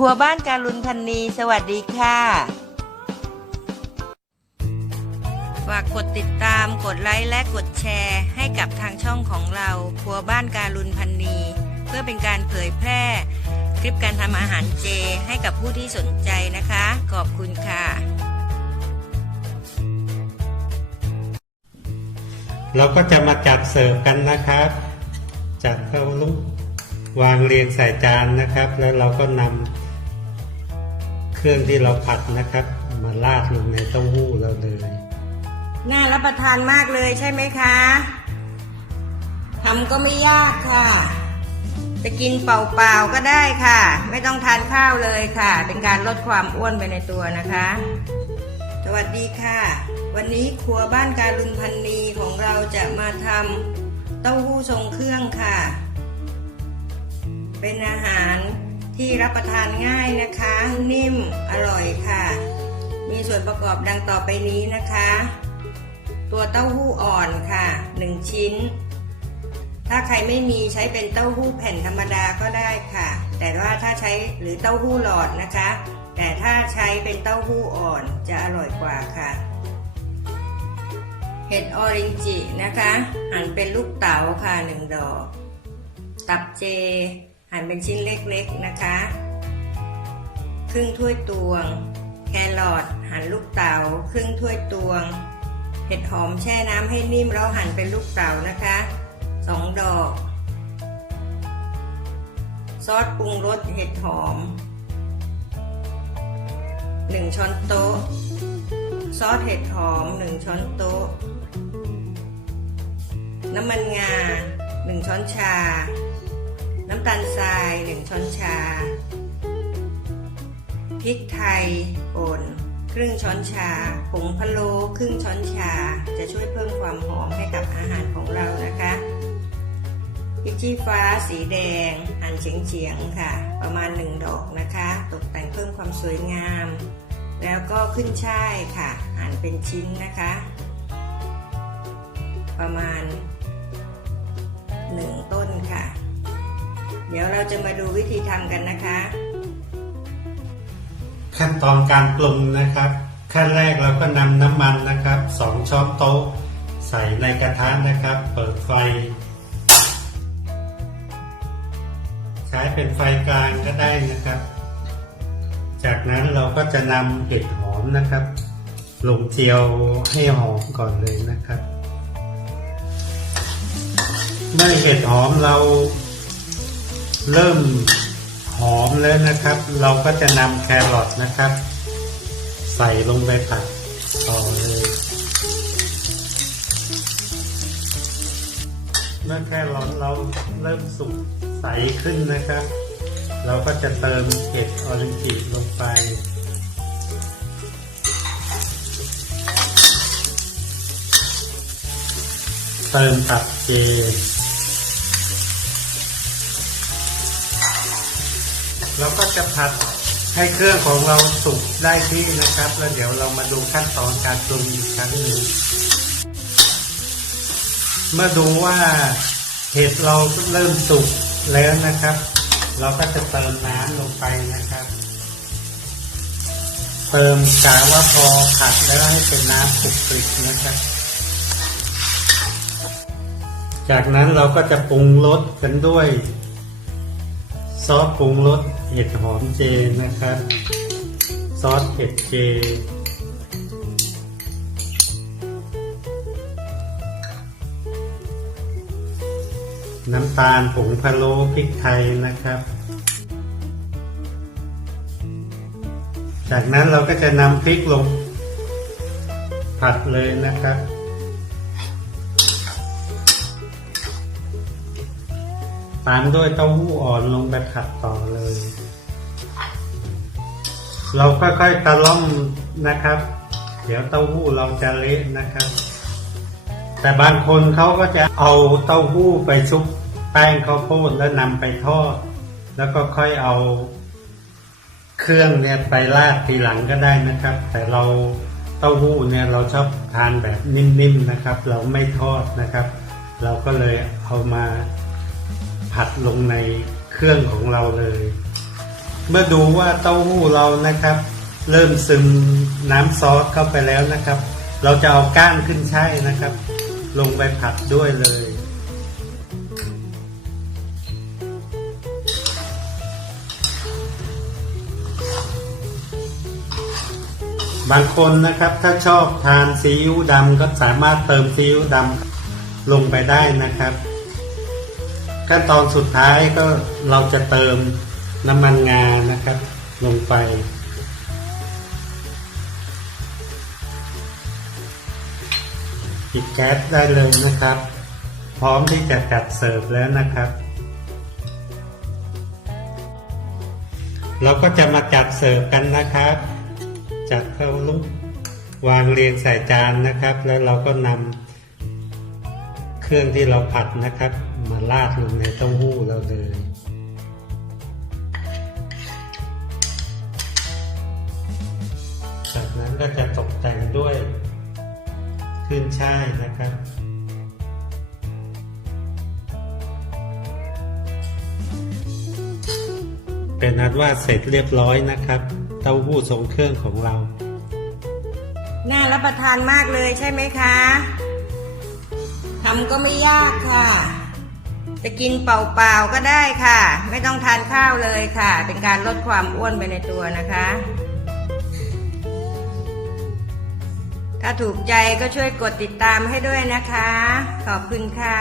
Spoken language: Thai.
รัวบ้านการุณพันนีสวัสดีค่ะ ฝากกดติดตามกดไลค์และกดแชร์ให้กับทางช่องของเราครัวบ้านการุณพันนี เพื่อเป็นการเผยแพร่ คลิปการทำอาหารเจให้กับผู้ที่สนใจนะคะ ขอบคุณค่ะ เราก็จะมาจัดเสิร์ฟกันนะครับ จัดเข้าลูกวางเรียงใส่จานนะครับ แล้วเราก็นำ เครื่องที่เราผัดนะครับ มาราดลงในเต้าหู้เราเลย น่ารับประทานมากเลยใช่ไหมคะทำก็ไม่ยากค่ะ จะกินเปล่าๆก็ได้ค่ะ ไม่ต้องทานข้าวเลยค่ะ เป็นการลดความอ้วนไปในตัวนะคะ สวัสดีค่ะ วันนี้ครัวบ้านการลุนพันนีของเราจะมาทำเต้าหู้ทรงเครื่องค่ะ เป็นอาหาร ที่รับประทานง่ายนะคะ นิ่มอร่อยค่ะ มีส่วนประกอบดังต่อไปนี้นะคะ ตัวเต้าหู้อ่อนค่ะ 1 ชิ้น ถ้าใครไม่มีใช้เป็นเต้าหู้แผ่นธรรมดาก็ได้ค่ะ แต่ว่าถ้าใช้หรือเต้าหู้หลอดนะคะ แต่ถ้าใช้เป็นเต้าหู้อ่อนจะอร่อยกว่าค่ะเห็ดออรินจินะคะ หั่นเป็นลูกเต๋าค่ะหนึ่งดอก ตับเจ หั่นเป็นชิ้นเล็กๆนะคะ ครึ่งถ้วยตวง แครอทหั่นลูกเต๋าครึ่งถ้วยตวง เห็ดหอมแช่น้ำให้นิ่มแล้วหั่นเป็นลูกเต๋านะคะสองดอก ซอสปรุงรสเห็ดหอมหนึ่งช้อนโต๊ะ ซอสเห็ดหอมหนึ่งช้อนโต๊ะ น้ำมันงาหนึ่งช้อนชา น้ำตาลทรายหนึ่งช้อนชา พริกไทยป่นครึ่งช้อนชา ผงพะโล้ครึ่งช้อนชา จะช่วยเพิ่มความหอมให้กับอาหารของเรานะคะพริกชี้ฟ้าสีแดงหั่นเฉียงๆค่ะ ประมาณหนึ่งดอกนะคะ ตกแต่งเพิ่มความสวยงาม แล้วก็ขึ้นช่ายค่ะ หั่นเป็นชิ้นนะคะ ประมาณหนึ่งต้นค่ะ เดี๋ยวเราจะมาดูวิธีทำกันนะคะ ขั้นตอนการปรุงนะครับ ขั้นแรกเราก็นำน้ำมันนะครับสองช้อนโต๊ะ ใส่ในกระทะนะครับ เปิดไฟ ใช้เป็นไฟกลางก็ได้นะครับ จากนั้นเราก็จะนำเห็ดหอมนะครับ ลงเจียวให้หอมก่อนเลยนะครับ เมื่อเห็ดหอมเรา เริ่มหอมแล้วนะครับ เราก็จะนำแครอทนะครับ ใส่ลงไปผัดต่อเลยเมื่อแครอทเราเริ่มสุกใสขึ้นนะครับ เราก็จะเติมเห็ดออรินจิลงไปเติมตับเจ เราก็จะผัดให้เครื่องของเราสุกได้ที่นะครับ แล้วเดี๋ยวเรามาดูขั้นตอนการปรุงอีกครั้งหนึ่งเมื่อดูว่าเห็ดเราเริ่มสุกแล้วนะครับ เราก็จะเติมน้ำลงไปนะครับ เติมกะว่าพอผัดแล้วให้เป็นน้ำคลุกคลิกนะครับ จากนั้นเราก็จะปรุงรสกันด้วย ซอสปรุงรสเห็ดหอมเจนะครับ ซอสเห็ดเจ น้ำตาลผงพะโล้พริกไทยนะครับ จากนั้นเราก็จะนำพริกลงผัดเลยนะครับ ตามด้วยเต้าหู้อ่อนลงไปผัดต่อเลย เราค่อยๆตะล่อมนะครับ เดี๋ยวเต้าหู้เราจะเละนะครับ แต่บางคนเขาก็จะเอาเต้าหู้ไปชุบแป้งข้าวโพดแล้วนำไปทอด แล้วก็ค่อยเอาเครื่องเนี่ยไปราดทีหลังก็ได้นะครับ แต่เราเต้าหู้เนี่ยเราชอบทานแบบนิ่มๆนะครับ เราไม่ทอดนะครับ เราก็เลยเอามา ผัดลงในเครื่องของเราเลย เมื่อดูว่าเต้าหู้เรานะครับ เริ่มซึมน้ำซอสเข้าไปแล้วนะครับ เราจะเอาก้านขึ้นใช่นะครับ ลงไปผัดด้วยเลยบางคนนะครับถ้าชอบทานซีอิ๊วดำก็สามารถเติมซีอิ๊วดำลงไปได้นะครับ ขั้นตอนสุดท้ายก็เราจะเติมน้ำมันงานะครับ ลงไป ปิดแก๊สได้เลยนะครับ พร้อมที่จะจัดเสิร์ฟแล้วนะครับ เราก็จะมาจัดเสิร์ฟกันนะครับ จัดเข้าลุกวางเรียงใส่จานนะครับ แล้วเราก็นำเครื่องที่เราผัดนะครับ มาราดลงในเต้าหู้เราเลย จากนั้นก็จะตกแต่งด้วยขึ้นช่ายนะครับเป็นนัดว่าเสร็จเรียบร้อยนะครับ เต้าหู้ทรงเครื่องของเรา น่ารับประทานมากเลยใช่ไหมคะทำก็ไม่ยากค่ะ จะกินเปล่าๆก็ได้ค่ะ ไม่ต้องทานข้าวเลยค่ะ เป็นการลดความอ้วนไปในตัวนะคะ ถ้าถูกใจก็ช่วยกดติดตามให้ด้วยนะคะ ขอบคุณค่ะ